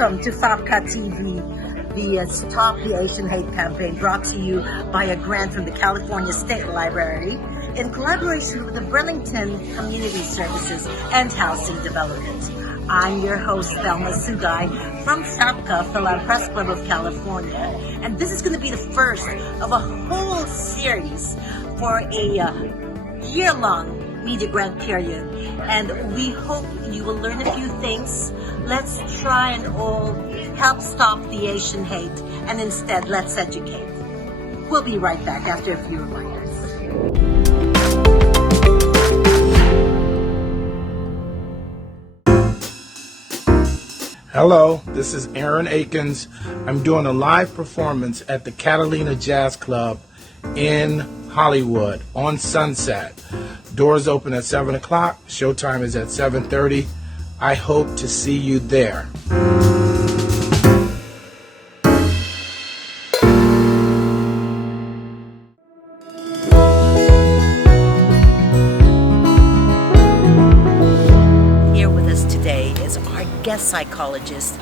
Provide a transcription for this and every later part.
Welcome to Fapcca TV, the Stop the Asian Hate campaign, brought to you by a grant from the California State Library in collaboration with the Burlington Community Services and Housing Development. I'm your host, Thelma Sugay from Fapcca, Philad Press Club of California, and this is going to be the first of a whole series for a year-long media grant period, and we hope you will learn a few things. Let's try and all help stop the Asian hate, and instead let's educate. We'll be right back after a few reminders. Hello, this is Aaron Akins. I'm doing a live performance at the Catalina Jazz Club in Hollywood on Sunset. Doors open at 7 o'clock. Showtime is at 7:30. I hope to see you there. Here with us today is our guest psychologist,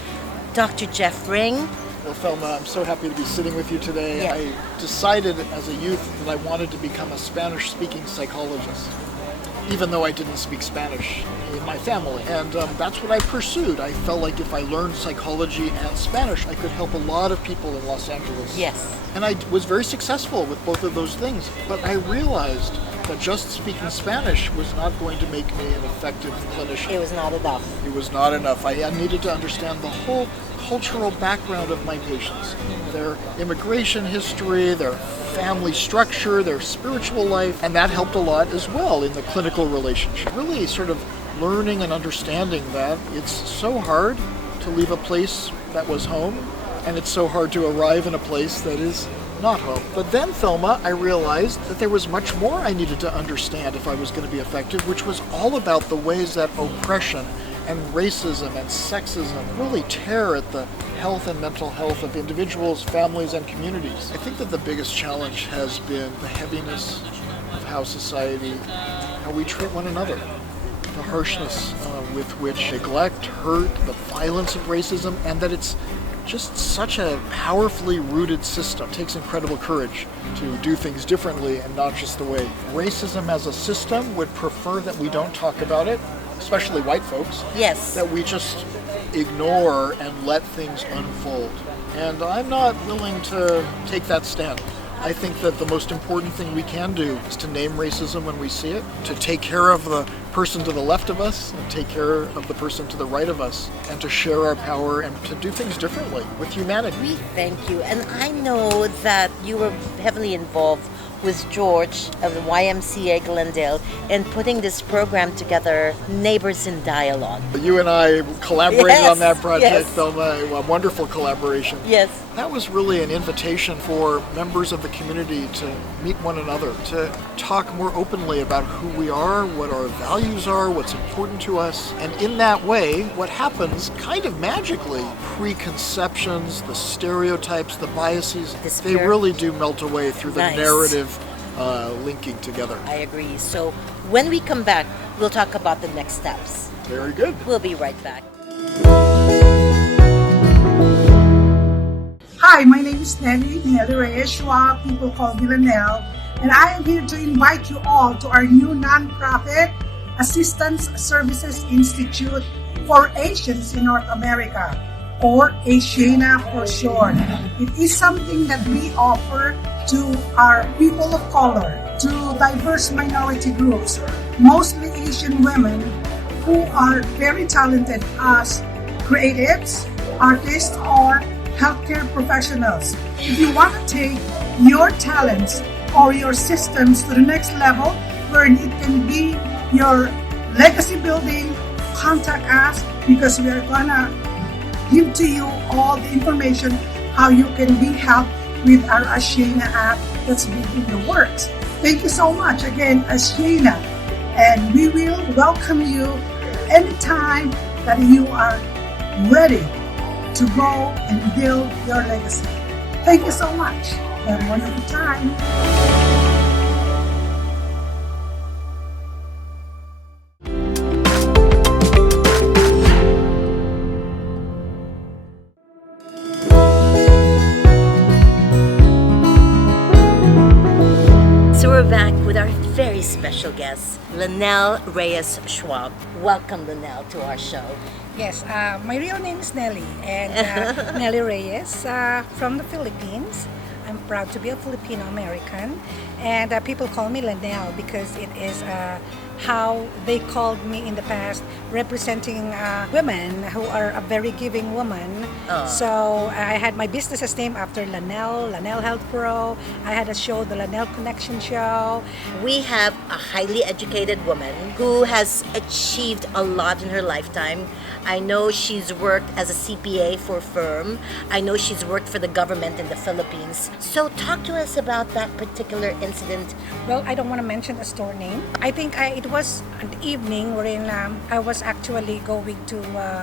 Dr. Jeff Ring. Well, Thelma, I'm so happy to be sitting with you today. Yeah. I decided as a youth that I wanted to become a Spanish-speaking psychologist, even though I didn't speak Spanish in my family. And that's what I pursued. I felt like if I learned psychology and Spanish, I could help a lot of people in Los Angeles. Yes. And I was very successful with both of those things. But I realized that just speaking Spanish was not going to make me an effective clinician. It was not enough. It was not enough. I needed to understand the whole cultural background of my patients, their immigration history, their family structure, their spiritual life, and that helped a lot as well in the clinical relationship. Really sort of learning and understanding that it's so hard to leave a place that was home, and it's so hard to arrive in a place that is not home. But then, Thelma, I realized that there was much more I needed to understand if I was going to be effective, which was all about the ways that oppression and racism and sexism really tear at the health and mental health of individuals, families, and communities. I think that the biggest challenge has been the heaviness of how society, how we treat one another, the harshness with which neglect, hurt, the violence of racism, and that it's just such a powerfully rooted system. It takes incredible courage to do things differently and not just the way. Racism as a system would prefer that we don't talk about it, especially white folks. Yes. That we just ignore and let things unfold. And I'm not willing to take that stand. I think that the most important thing we can do is to name racism when we see it, to take care of the person to the left of us and take care of the person to the right of us, and to share our power and to do things differently with humanity. We thank you. And I know that you were heavily involved with George of the YMCA Glendale in putting this program together, Neighbors in Dialogue. You and I collaborated on that project, yes. Thelma, a wonderful collaboration. Yes. That was really an invitation for members of the community to meet one another, to talk more openly about who we are, what our values are, what's important to us. And in that way, what happens kind of magically, preconceptions, the stereotypes, the biases, they really do melt away through the narrative linking together. I agree. So when we come back, we'll talk about the next steps. Very good. We'll be right back. Hi, my name is Nelly Reyes Schwab, people call me Lanelle, and I am here to invite you all to our new nonprofit Assistance Services Institute for Asians in North America, or ASIANA for short. It is something that we offer to our people of color, to diverse minority groups, mostly Asian women who are very talented as creatives, artists, or healthcare professionals. If you want to take your talents or your systems to the next level, where it can be your legacy building, contact us, because we are gonna give to you all the information how you can be helped with our ASIANA app that's been in the works. Thank you so much again, ASIANA, and we will welcome you anytime that you are ready to go and build your legacy. Thank you so much. Have a wonderful time. guest, Lynelle Reyes Schwab. Welcome, Lynelle, to our show. Yes, my real name is Nelly, and Nelly Reyes from the Philippines. I'm proud to be a Filipino American, and people call me Lynelle because it is how they called me in the past, representing women who are a very giving woman. So I had my business's name after Lynelle Health Pro. I had a show, the Lynelle Connection Show. We have a highly educated woman who has achieved a lot in her lifetime. I know she's worked as a CPA for a firm. I know she's worked for the government in the Philippines. So talk to us about that particular incident. Well, I don't want to mention the store name. I think it was an evening wherein I was actually going to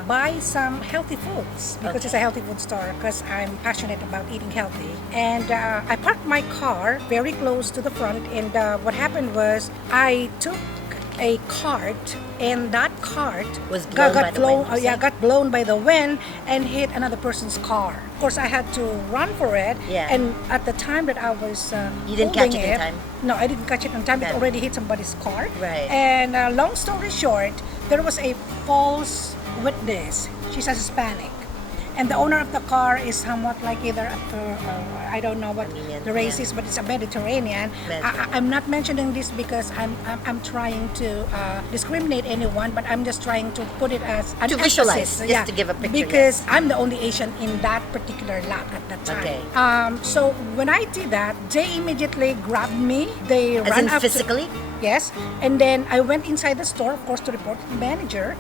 buy some healthy foods because it's a healthy food store because I'm passionate about eating healthy. And I parked my car very close to the front, and what happened was I took a cart, and that cart Was blown by the wind, you say? got blown by the wind and hit another person's car. Of course, I had to run for it, Yeah. and at the time that I was You didn't catch holding it in time? No, I didn't catch it in time. It Okay. already hit somebody's car. Right. And long story short, there was a false witness. She's a Hispanic. And the owner of the car is somewhat like either I don't know what Armenian, the race yeah. is, but it's a Mediterranean. I'm not mentioning this because I'm trying to discriminate anyone, but I'm just trying to put it as an To emphasis. visualize, just to give a picture, Because yes. I'm the only Asian in that particular lot at that time. Okay. So when I did that, they immediately grabbed me. They As ran in up to- physically? Yes, and then I went inside the store, of course, to report to the manager.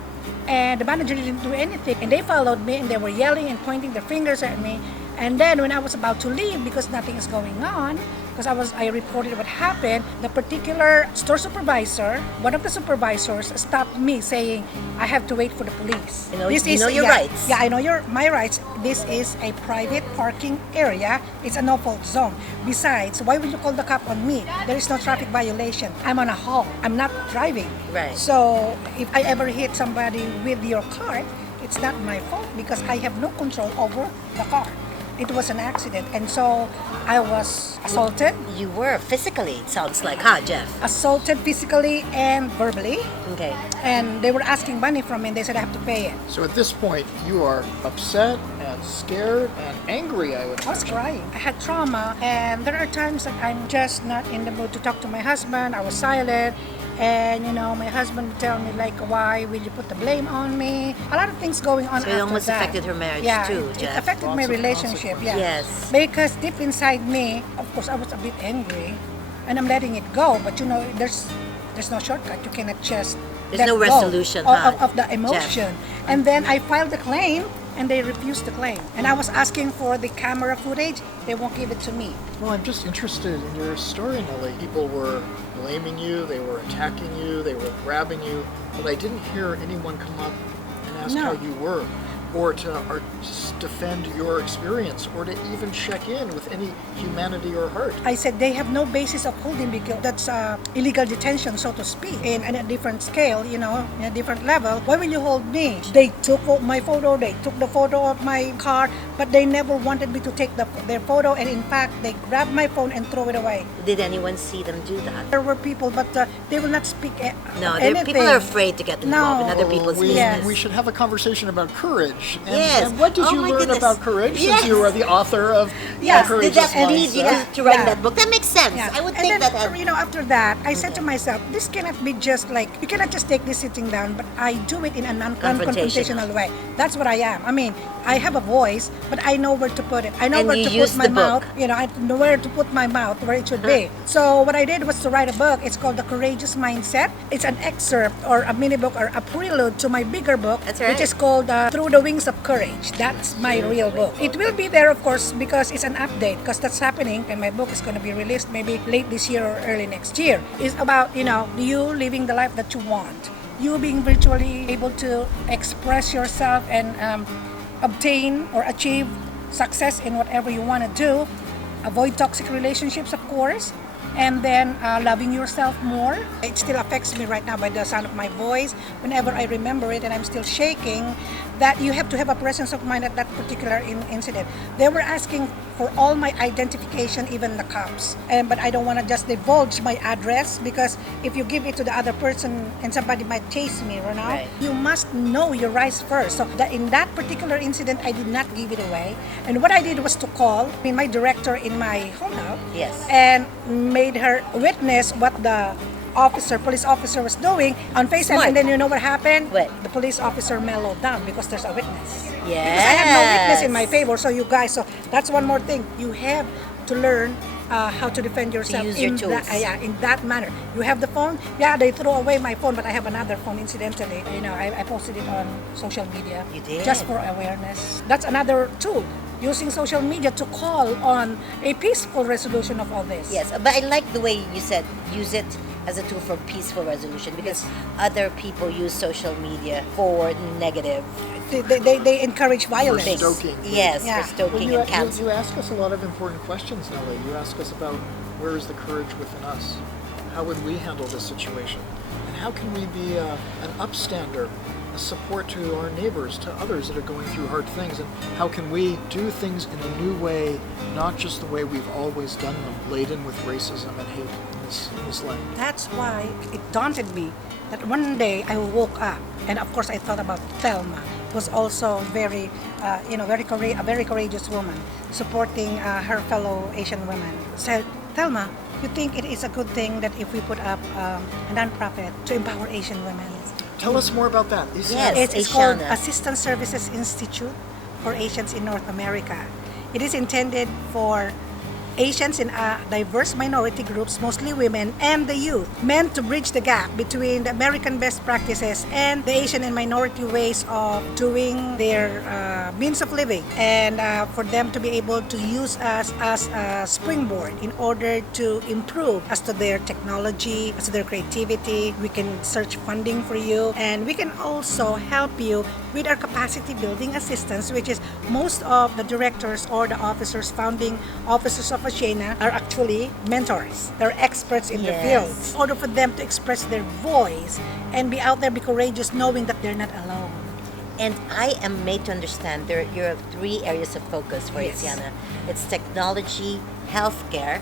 And the manager didn't do anything. And they followed me, and they were yelling and pointing their fingers at me. And then when I was about to leave, because nothing is going on, because I reported what happened, the particular store supervisor, one of the supervisors, stopped me saying, I have to wait for the police. You know your rights. Yeah, I know my rights. This is a private parking area. It's a no-fault zone. Besides, why will you call the cop on me? There is no traffic violation. I'm on a halt. I'm not driving. Right. So if I ever hit somebody with your car, it's not my fault because I have no control over the car. It was an accident, and so I was assaulted. You were physically, it sounds like, huh, Jeff? Assaulted physically and verbally, Okay. and they were asking money from me, and they said I have to pay it. So at this point, you are upset and scared and angry, I would I was imagine. crying. I had trauma, and there are times that I'm just not in the mood to talk to my husband. I was silent, and my husband would tell me like, "Why will you put the blame on me?" A lot of things going on. So it after almost that. affected her marriage yeah, too, it Jeff. affected Lots my of relationship. Yeah. Yes. Because deep inside me, of course, I was a bit angry, and I'm letting it go. But there's no shortcut. You cannot just There's let no go resolution, of the emotion. And then I filed the claim, and they refused the claim. And I was asking for the camera footage. They won't give it to me. Well, I'm just interested in your story, Nelly. People were blaming you, they were attacking you, they were grabbing you, but I didn't hear anyone come up and ask No. how you were, or to just defend your experience, or to even check in with any humanity or heart. I said they have no basis of holding because that's illegal detention, so to speak, in a different scale, in a different level. Why will you hold me? They took my photo, they took the photo of my car, but they never wanted me to take their photo, and in fact, they grabbed my phone and throw it away. Did anyone see them do that? There were people, but they will not speak No, anything. people are afraid to get involved in No. other people's we, business. we should have a conversation about courage. And, Yes. and what did Oh you my learn goodness. about courage Yes. since you are the author of Yes. The Did Courageous that lead you Mindset? to write Yeah. that book? That makes sense. Yeah. I would And think then, that. after that, I said to myself, this cannot be just like, you cannot just take this sitting down, but I do it in a non-confrontational way. That's what I am. I mean, I have a voice, but I know where to put it. I know And where you to use put my the book. mouth. I know where to put my mouth, where it should be. So what I did was to write a book. It's called The Courageous Mindset. It's an excerpt or a mini book or a prelude to my bigger book, That's right. which is called Through the Wings of Courage. That's my real book. It will be there, of course, because it's an update, because that's happening, and my book is going to be released maybe late this year or early next year. It's about, you living the life that you want. You being virtually able to express yourself and obtain or achieve success in whatever you want to do. Avoid toxic relationships, of course. and then loving yourself more. It still affects me right now by the sound of my voice. Whenever I remember it and I'm still shaking, that you have to have a presence of mind at that particular incident. They were asking for all my identification, even the cops. But I don't want to just divulge my address, because if you give it to the other person and somebody might chase me, you know, Right. you must know your rights first. So in that particular incident, I did not give it away. And what I did was to call my director in my hometown, Yes. and made her witness what the police officer was doing on FaceTime. Smart. And then you know what happened? What? The police officer mellowed down because there's a witness. Yes. Because I have no witness in my favor. So you guys, so that's one more thing. You have to learn how to defend yourself use your in tools. in that manner. You have the phone. Yeah, they threw away my phone, but I have another phone. Incidentally, you know, I posted it on social media. You did? Just for awareness. That's another tool. Using social media to call on a peaceful resolution of all this. Yes, but I like the way you said use it as a tool for peaceful resolution, because other people use social media for negative They encourage violence. things. stoking. Yes, Yeah. for stoking you, and cancer. you ask us a lot of important questions, Nellie. You ask us about where is the courage within us? How would we handle this situation? And how can we be an upstander, a support to our neighbors, to others that are going through hard things? And how can we do things in a new way, not just the way we've always done them, laden with racism and hate in this land? That's why it daunted me that one day I woke up, and of course I thought about Thelma, was also very, a very courageous woman, supporting her fellow Asian women. Said, Thelma, you think it is a good thing that if we put up a nonprofit to empower Asian women? Tell us more about that. Yes. It's called Asiana. Assistance Services Institute for Asians in North America. It is intended for Asians in diverse minority groups, mostly women, and the youth, meant to bridge the gap between the American best practices and the Asian and minority ways of doing their means of living, and for them to be able to use us as a springboard in order to improve as to their technology, as to their creativity. We can search funding for you, and we can also help you with our capacity building assistance, which is most of the directors or the officers, founding officers of Fapcca are actually mentors. They're experts in their Yes. fields. In order for them to express their voice and be out there, be courageous, knowing that they're not alone. And I am made to understand you have 3 areas of focus for Yes. Asiana. It's technology, healthcare,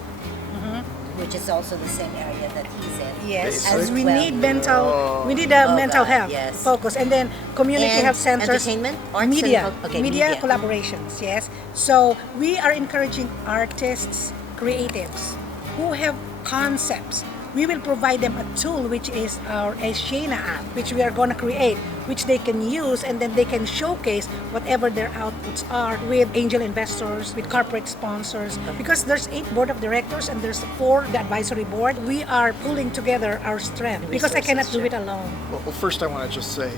which is also the same area that he's in. Yes, Basic. as we well. need we need a Oh, mental God, health yes. focus, and then community And health centers, entertainment, arts media, and okay, media media. collaborations. Yes, so we are encouraging artists, creatives who have concepts. We will provide them a tool, which is our Asiana app, which we are going to create, which they can use, and then they can showcase whatever their outputs are with angel investors, with corporate sponsors. Because there's 8 board of directors and there's 4 the advisory board. We are pulling together our strength, because I cannot do it alone. Well, first I want to just say,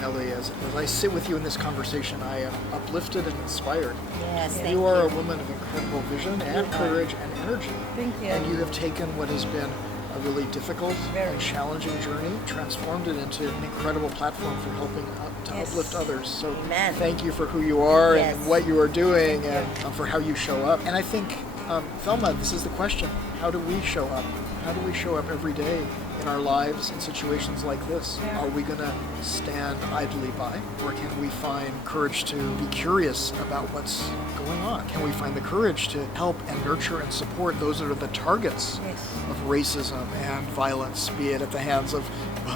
Nellie, as I sit with you in this conversation, I am uplifted and inspired. Yes, thank You are a woman of incredible vision and courage and energy. Thank you. And you have taken what has been a really difficult and challenging journey, transformed it into an incredible platform for helping to Yes. uplift others. So Amen. thank you for who you are Yes. and what you are doing, and for how you show up. And I think, Thelma, this is the question. How do we show up? How do we show up every day in our lives in situations like this? Are we going to stand idly by? Or can we find courage to be curious about what's going on? Can we find the courage to help and nurture and support those that are the targets Yes. of racism and violence, be it at the hands of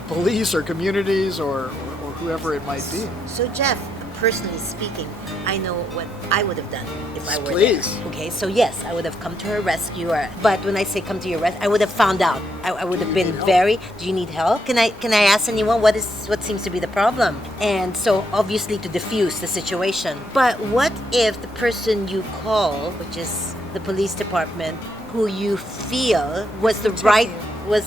police or communities or whoever it might be? So Jeff, personally speaking, I know what I would have done if I were Please. there. Okay, so yes, I would have come to her rescue. But when I say come to your rescue, I would have found out. I would have been need help? very. Do you need help? Can I ask anyone what seems to be the problem? And so obviously to diffuse the situation. But what if the person you call, which is the police department, who you feel was the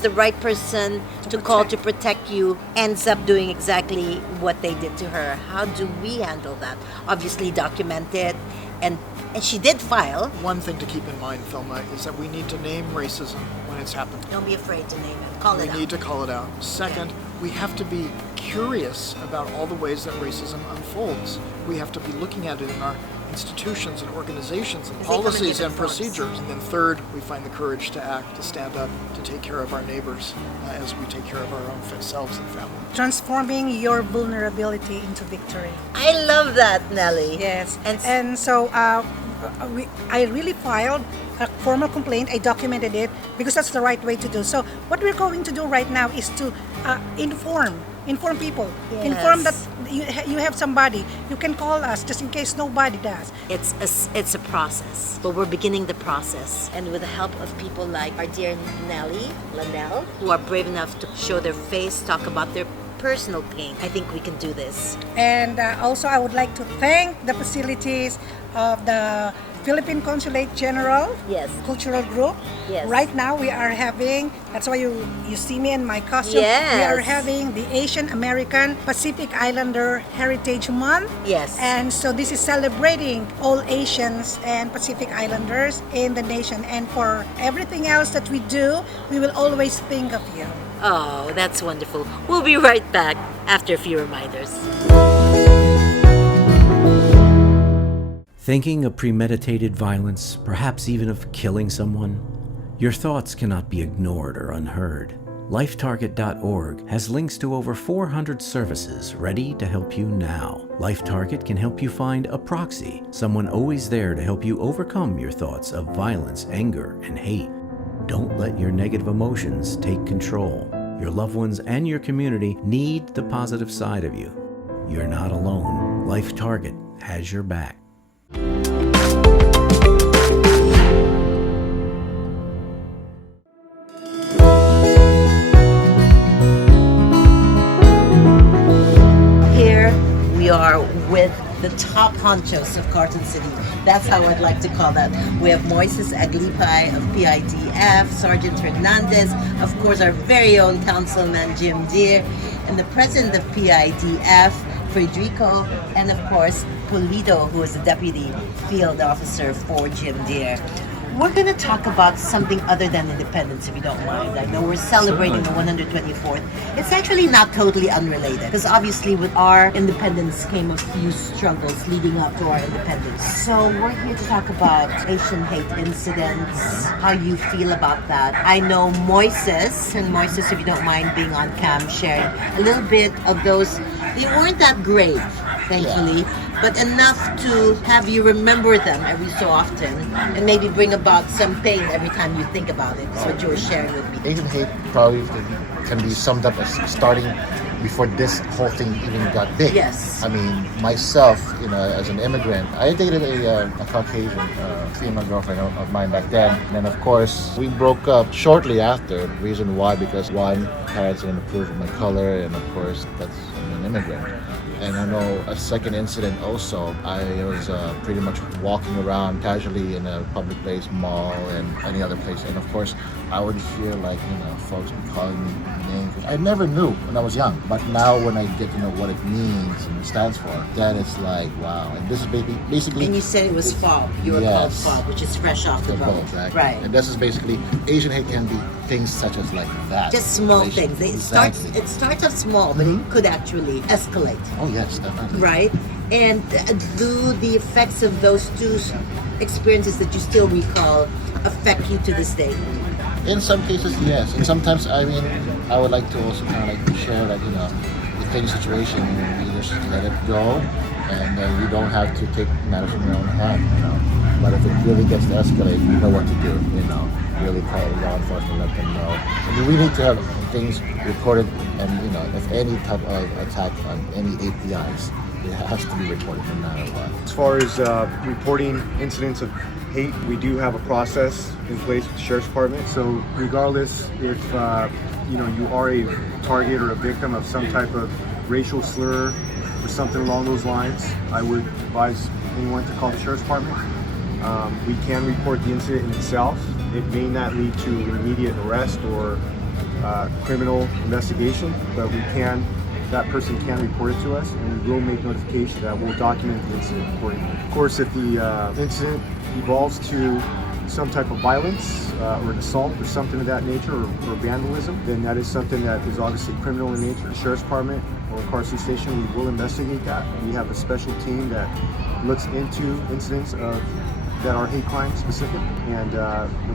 right person to call to protect you, ends up doing exactly what they did to her? How do we handle that? Obviously document it, and she did file. One thing to keep in mind, Thelma, is that we need to name racism when it's happened. Don't be afraid to name it. Call We it out. need to call it out. Second, we have to be curious about all the ways that racism unfolds. We have to be looking at it in our institutions and organizations and They come and policies give and advice. procedures. And then third, we find the courage to act, to stand up, to take care of our neighbors as we take care of our own selves and family. Transforming your vulnerability into victory. I love that, Nelly. Yes. And And so I really filed a formal complaint. I documented it because that's the right way to do. So what we're going to do right now is to inform people. Yes. Inform that you have somebody. You can call us just in case nobody does. it's a process, but we're beginning the process, and with the help of people like our dear Nelly Lanell, who are brave enough to show their face, talk about their personal pain, I think we can do this. And also, I would like to thank the facilities of the Philippine Consulate General Yes. Cultural Group. Yes. Right now, we are having, that's why you see me in my costume. Yes. We are having the Asian American Pacific Islander Heritage Month. Yes. And so this is celebrating all Asians and Pacific Islanders in the nation. And for everything else that we do, we will always think of you. Oh, that's wonderful. We'll be right back after a few reminders. Thinking of premeditated violence, perhaps even of killing someone? Your thoughts cannot be ignored or unheard. LifeTarget.org has links to over 400 services ready to help you now. LifeTarget can help you find a proxy, someone always there to help you overcome your thoughts of violence, anger, and hate. Don't let your negative emotions take control. Your loved ones and your community need the positive side of you. You're not alone. LifeTarget has your back. Here we are with the top honchos of Carson City. That's how I'd like to call that. We have Moises Aglipay of PIDF, Sergeant Hernandez, of course our very own Councilman Jim Deere, and the President of PIDF, Federico, and of course Pulido, who is the Deputy Field Officer for Jim Deere. We're going to talk about something other than independence, if you don't mind. I know we're celebrating the 124th. It's actually not totally unrelated, because obviously with our independence came a few struggles leading up to our independence. So we're here to talk about Asian hate incidents, how you feel about that. I know Moises, and Moises, if you don't mind being on cam, sharing a little bit of those. They weren't that great, thankfully, but enough to have you remember them every so often and maybe bring about some pain every time you think about it. That's what you were sharing with me. Asian hate probably can be summed up as starting before this whole thing even got big. Yes. I mean, myself, as an immigrant, I dated a Caucasian female girlfriend of mine back then. And then, of course, we broke up shortly after. The reason why, because one, parents didn't approve of my color, and of course, I'm an immigrant. And I know a second incident also, I was pretty much walking around casually in a public place, mall, and any other place. And of course, I would hear folks calling me names. I never knew when I was young. But now when I get to know what it means and stands for, then it's like, wow. And this is basically... And you said it was FOB. You were called FOB, which is fresh off the boat. Exactly. Right. And this is basically, Asian hate can be things such as like that. Just small Relation- things. Exactly. It starts off small, but it could actually escalate. Oh yes, definitely. Right? And do the effects of those two experiences that you still recall affect you to this day? In some cases, yes. And sometimes, I would like to also kind of share that, with any situation, you just let it go, and you don't have to take matters in your own hand, But if it really gets to escalate, you know what to do, Really call law enforcement, let them know. And we need to have things recorded, and, if any type of attack on any APIs, it has to be reported no matter what. As far as reporting incidents of hate, we do have a process in place with the Sheriff's Department. So regardless if you are a target or a victim of some type of racial slur or something along those lines, I would advise anyone to call the Sheriff's Department. We can report the incident in itself. It may not lead to an immediate arrest or criminal investigation, but that person can report it to us, and we will make notification that we'll document the incident accordingly. Of course, if the incident evolves to some type of violence or an assault or something of that nature, or vandalism, then that is something that is obviously criminal in nature. The Sheriff's Department or Carson Station, we will investigate that. We have a special team that looks into incidents that are hate crime specific, and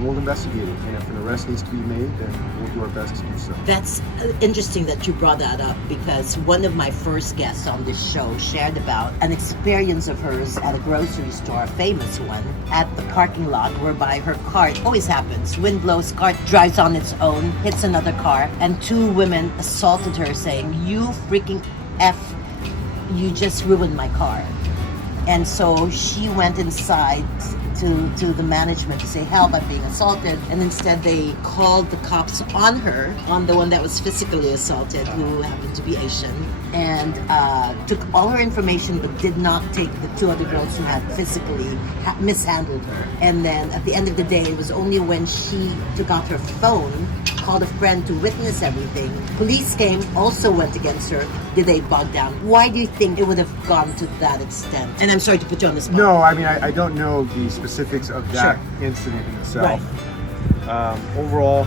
we'll investigate it. And if an arrest needs to be made, then we'll do our best to do so. That's interesting that you brought that up, because one of my first guests on this show shared about an experience of hers at a grocery store, a famous one, at the parking lot, whereby her car, it always happens, wind blows, car drives on its own, hits another car, and two women assaulted her saying, "You freaking F, you just ruined my car." And so she went inside to the management to say, "Help, I'm being assaulted." And instead they called the cops on her, on the one that was physically assaulted, who happened to be Asian, and took all her information but did not take the two other girls who had physically mishandled her. And then at the end of the day, it was only when she took out her phone, called a friend to witness everything. Police came, also went against her. Did they bog down? Why do you think it would have gone to that extent? And I'm sorry to put you on the spot. No, I mean, I don't know the specifics of that Sure. incident in itself. Right. Overall,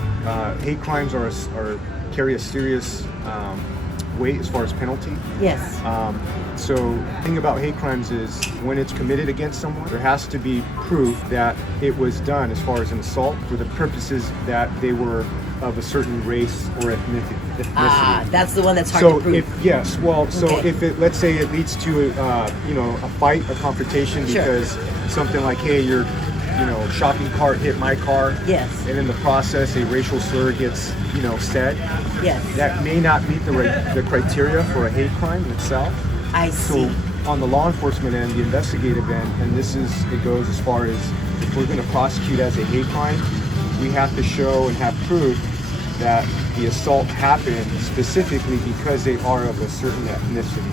hate crimes carry a serious weight as far as penalty. Yes. So the thing about hate crimes is when it's committed against someone, there has to be proof that it was done as far as an assault for the purposes that they were of a certain race or ethnicity. Ah, that's the one that's hard to prove. If it, let's say it leads to a fight, a confrontation, Sure. because something like, hey, your shopping cart hit my car, Yes. and in the process a racial slur gets said, Yes. that may not meet the criteria for a hate crime in itself. I see. So on the law enforcement end, the investigative end, and it goes as far as if we're going to prosecute as a hate crime, we have to show and have proof that the assault happened specifically because they are of a certain ethnicity.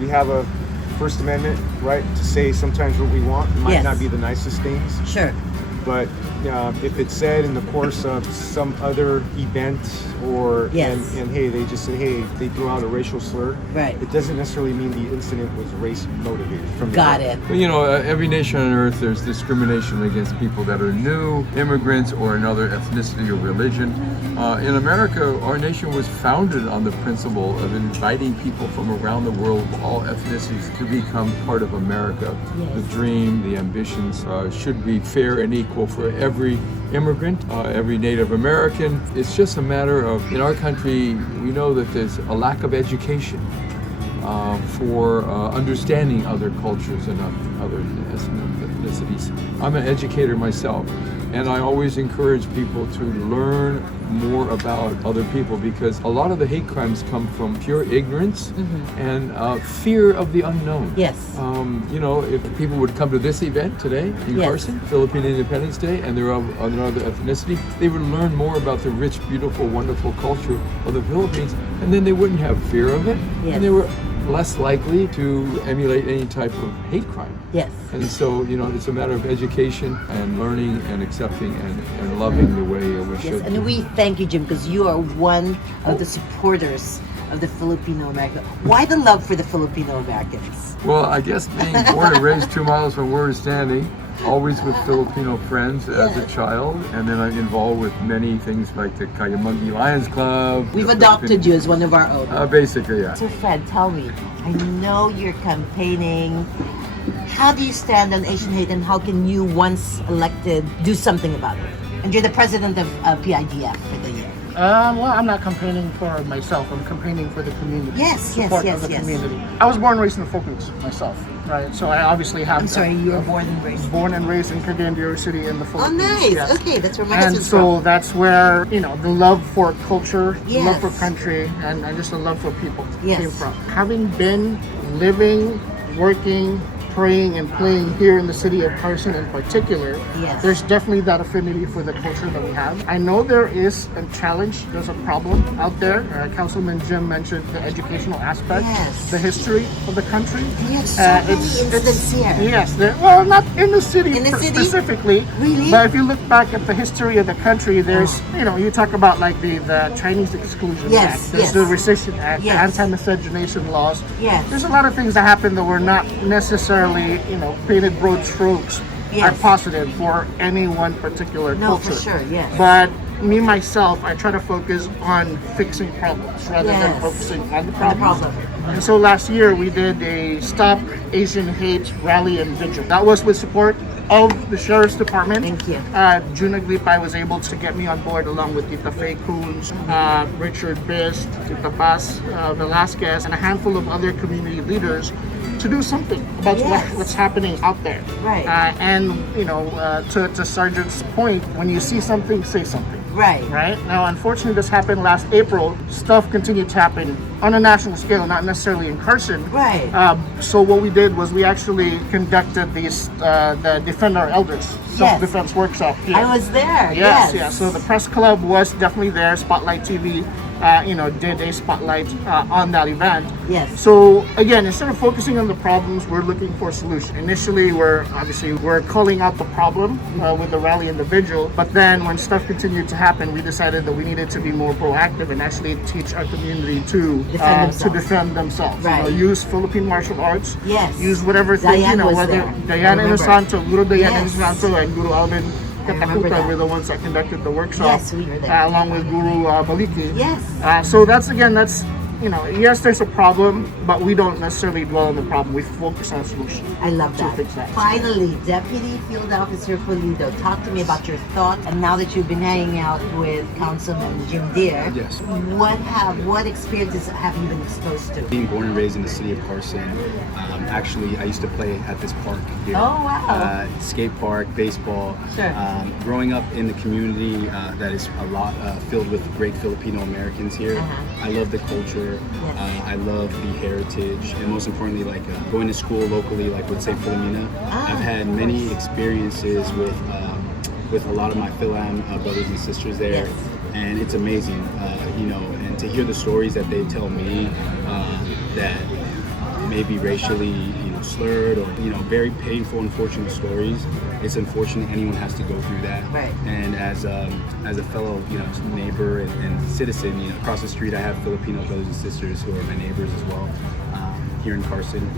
We have a First Amendment right to say sometimes what we want. It might Yes. not be the nicest things, Sure. but if it's said in the course of some other event, or Yes. and hey, they just say, hey, they threw out a racial slur, Right. it doesn't necessarily mean the incident was race motivated from the Got get. it. Well, every nation on earth, there's discrimination against people that are new, immigrants, or another ethnicity or religion. In America, our nation was founded on the principle of inviting people from around the world of all ethnicities to become part of America. Yes. The dream, the ambitions should be fair and equal for every immigrant, every Native American. It's just a matter of, in our country, we know that there's a lack of education for understanding other cultures and other ethnicities. I'm an educator myself, and I always encourage people to learn more about other people, because a lot of the hate crimes come from pure ignorance and fear of the unknown. Yes. If people would come to this event today in Yes. Carson, Philippine Independence Day, and they're of another ethnicity, they would learn more about the rich, beautiful, wonderful culture of the Philippines, and then they wouldn't have fear of it, Yes. and they were less likely to emulate any type of hate crime. Yes. And so, it's a matter of education and learning and accepting and loving the way we Yes. should. And we thank you, Jim, because you are one of the supporters of the Filipino American. Why the love for the Filipino Americans? Well, I guess being born and raised 2 miles from where we're standing, always with Filipino friends as a child, and then I'm involved with many things like the Kayamangi Lions Club. We've adopted you as one of our own. Basically, yeah. So Fred, tell me, I know you're campaigning. How do you stand on Asian hate, and how can you, once elected, do something about it? And you're the president of PIDF for the year. Well, I'm not campaigning for myself. I'm campaigning for the community. Yes, yes, Support yes, of the yes. community. I was born and raised in the Philippines myself, right? So I obviously have. I'm sorry, you were born and raised. Born and raised in Cagayan de Oro City in the Oh, Philippines. nice. Yes. Okay, that's where my And husband's so from. that's where the love for culture, the love for Yes. country, and just the love for people Yes. came from. Having been living, working, praying, and playing here in the city of Carson in particular, Yes. there's definitely that affinity for the culture that we have. I know there is a challenge, there's a problem out there. Councilman Jim mentioned the educational aspect, Yes. the history of the country. We have so many incidents here. Yes, well, not in the city, In the city? specifically, Really? but if you look back at the history of the country, there's, you talk about like the Chinese Exclusion Yes, Act, there's yes. the Rescission Act, Yes. the anti-miscegenation laws. Yes. There's a lot of things that happen that were not necessarily, painted broad strokes Yes. are positive for any one particular No, culture. for sure, yes. But me myself, I try to focus on fixing problems rather than Yes. focusing on the On the problems. problem. And so last year we did a Stop Asian Hate rally and vigil. That was with support of the Sheriff's Department. Thank you. June Aglipay was able to get me on board along with Tita Faye Coons, Richard Bist, Tita Bas Velasquez, and a handful of other community leaders to do something about Yes. what's happening out there. Right. And, you know, to Sergeant's point, when you see something, say something. Right. Right? Now, unfortunately, this happened last April. Stuff continued to happen on a national scale, not necessarily in Carson. Right. So what we did was we actually conducted the Defend Our Elders self-defense workshop here. I was there. Yes, yeah. So the press club was definitely there. Spotlight TV, did a spotlight on that event. Yes. So again, instead of focusing on the problems, we're looking for solutions. Initially, we're calling out the problem with the rally and the vigil. But then, when stuff continued to happen, we decided that we needed to be more proactive and actually teach our community to defend themselves. Right. Use Philippine martial arts. Yes. Use whatever thing, Diane was whether there. Diana I remember. Inosanto, Guru Diana Yes. Inosanto, and Guru Alvin remember Katakuta that. were the ones that conducted the workshop. Yes, we were there. Along with Guru Baliki. Yes. So that's yes, there's a problem, but we don't necessarily dwell on the problem. We focus on solutions. I love to that. fix that. Finally, Deputy Field Officer Pulido, talk to me about your thoughts. And now that you've been hanging out with Councilman Jim Deere, Yes. what experiences have you been exposed to? Being born and raised in the city of Carson, actually I used to play at this park here. Oh, wow. Skate park, baseball. Sure. Growing up in the community that is a lot filled with great Filipino Americans here. I love the culture. Yes. I love the heritage, and most importantly, going to school locally, like with St. Philomena. I've had many experiences with a lot of my Philam brothers and sisters there. Yes. And it's amazing, and to hear the stories that they tell me that may be racially, slurred or, very painful, unfortunate stories. It's unfortunate anyone has to go through that. Right. And as a fellow, neighbor and citizen, across the street I have Filipino brothers and sisters who are my neighbors as well, here in Carson.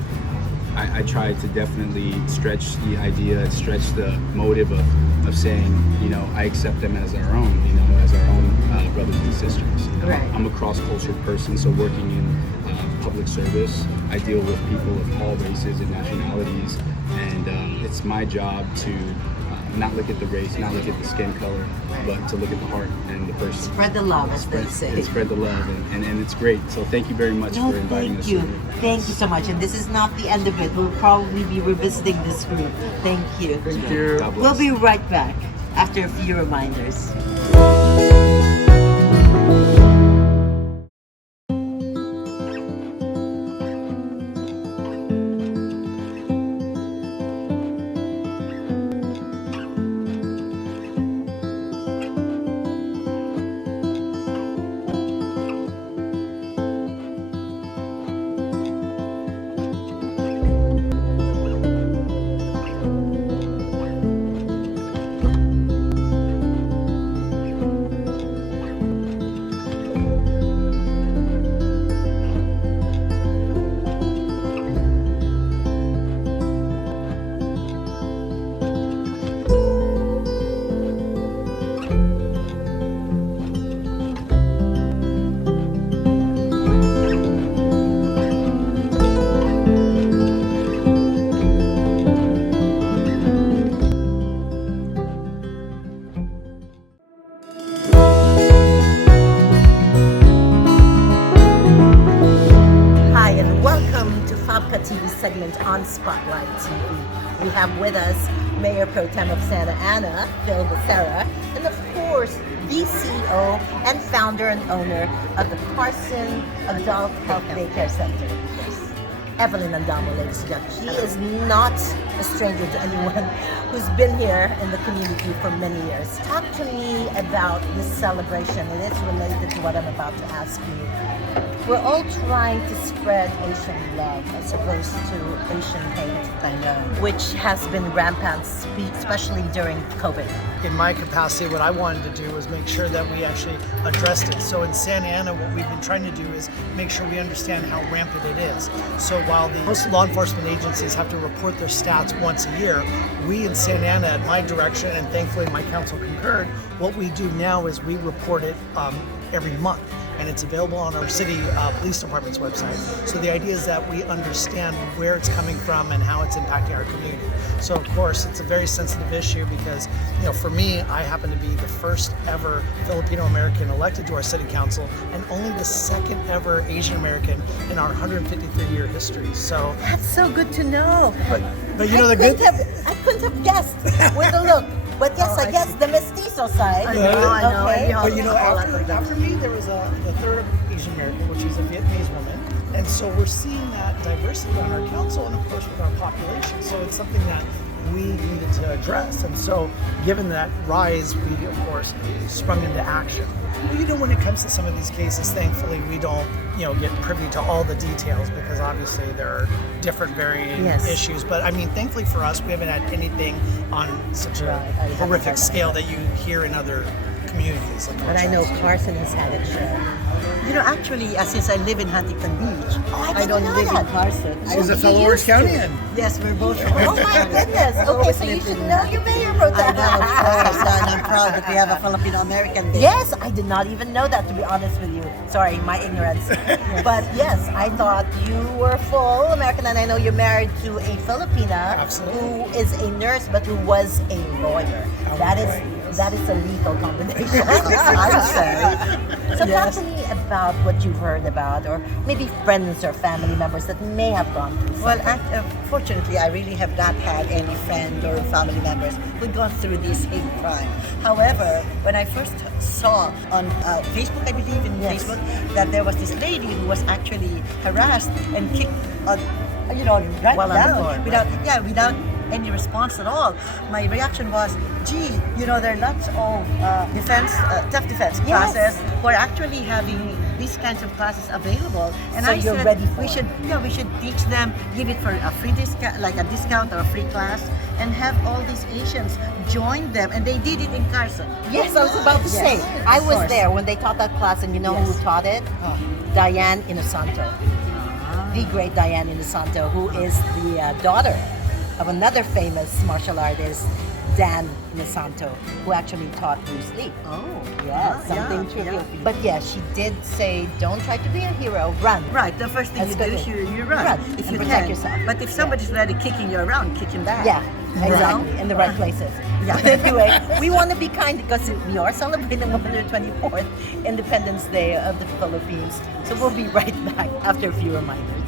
I try to definitely stretch the idea, stretch the motive of saying, I accept them as our own, as our own brothers and sisters. Right. I'm a cross-cultural person, so working in public service, I deal with people of all races and nationalities, and it's my job to not look at the race, not look at the skin color, but to look at the heart and the person. Spread the love, as they say. And spread the love, and it's great. So thank you very much for inviting us. Thank you. Thank you so much. And this is not the end of it. We'll probably be revisiting this group. Thank you. Thank you. God bless. We'll be right back after a few reminders. Fapcca TV segment on Spotlight TV. We have with us Mayor Pro Tem of Santa Ana, Phil Becerra, and of course, the CEO and founder and owner of the Carson Adult Health Daycare Center, Evelyn Andamo, ladies and gentlemen. She is not a stranger to anyone who's been here in the community for many years. Talk to me about this celebration. It is related to what I'm about to ask you. We're all trying to spread Asian love as opposed to Asian hate, I know, which has been rampant, especially during COVID. In my capacity, what I wanted to do was make sure that we actually addressed it. So in Santa Ana, what we've been trying to do is make sure we understand how rampant it is. So while most law enforcement agencies have to report their stats once a year, we in Santa Ana, at my direction, and thankfully my council concurred, what we do now is we report it every month. And it's available on our city police department's website. So the idea is that we understand where it's coming from and how it's impacting our community. So of course, it's a very sensitive issue because, for me, I happen to be the first ever Filipino American elected to our city council and only the second ever Asian American in our 153-year history. So that's so good to know. But you know the good. I couldn't have guessed with the look. But yes, I guess the mestizo side. I know. Okay. But after me, there was the third Asian American, which is a Vietnamese woman. And so we're seeing that diversity on our council and, of course, with our population. So it's something that we needed to address. And so given that rise, we, of course, sprung into action. When it comes to some of these cases, thankfully, we don't, get privy to all the details because obviously there are different varying issues. But I mean, thankfully for us, we haven't had anything on such a horrific scale that you hear in other communities. But I know Carson has had it shown. Actually, since I live in Huntington Beach, I don't live in Carson. She's a fellow Orange Countyan. Yes, we're both. Oh my goodness! Okay, so you should know your mayor wrote that. I know, of course, and I'm proud that we have a Filipino American there. Yes, I did not even know that, to be honest with you. Sorry, my ignorance. But yes, I thought you were full American, and I know you're married to a Filipina who is a nurse but who was a lawyer. That is a lethal combination, I would say. So talk to me about what you've heard about, or maybe friends or family members that may have gone through something. Well, fortunately, I really have not had any friend or family members who'd gone through this hate crime. However, when I first saw on Facebook, I believe in Facebook, that there was this lady who was actually harassed and kicked on, right While on the floor, without any response at all. My reaction was, gee, there are lots of self-defense classes who are actually having these kinds of classes available. And So I you're said ready for we it. should teach them, give it for a free discount, like a discount or a free class, and have all these Asians join them. And they did it in Carson. Yes, I was about to say. Yes, I of was course. there when they taught that class, and you know who taught it? Diane Inosanto. The great Diane Inosanto, who is the daughter of another famous martial artist, Dan Inosanto, who actually taught Bruce Lee. Oh, Yeah, something trivial. But yeah, she did say, don't try to be a hero, run. Right, the first thing That's you do good. is you run. And If you protect can. yourself. But if somebody's already kicking you around, kick him back. Yeah, exactly, in the right places. Yeah. Anyway, we want to be kind because we are celebrating 124th Independence Day of the Philippines. So we'll be right back after a few reminders.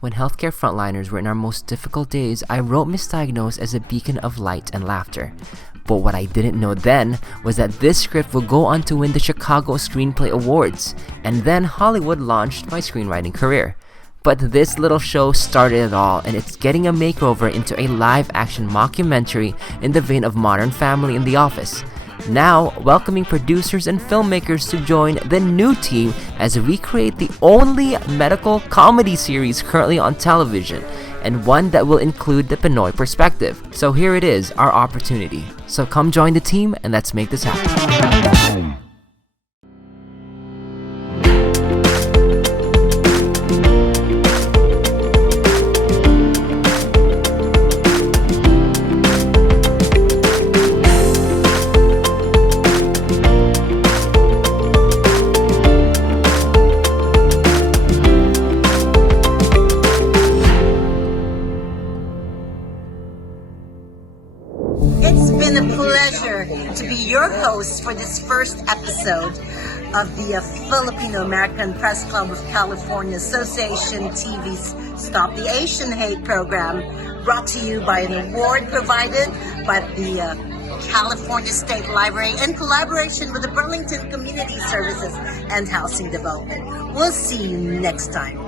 When healthcare frontliners were in our most difficult days, I wrote Misdiagnosed as a beacon of light and laughter. But what I didn't know then was that this script would go on to win the Chicago Screenplay Awards, and then Hollywood launched my screenwriting career. But this little show started it all, and it's getting a makeover into a live-action mockumentary in the vein of Modern Family and The Office. Now, welcoming producers and filmmakers to join the new team as we create the only medical comedy series currently on television, and one that will include the Pinoy perspective. So here it is, our opportunity. So come join the team and let's make this happen. It's been a pleasure to be your host for this first episode of the Filipino American Press Club of California Association TV's Stop the Asian Hate program, brought to you by an award provided by the California State Library in collaboration with the Burlington Community Services and Housing Development. We'll see you next time.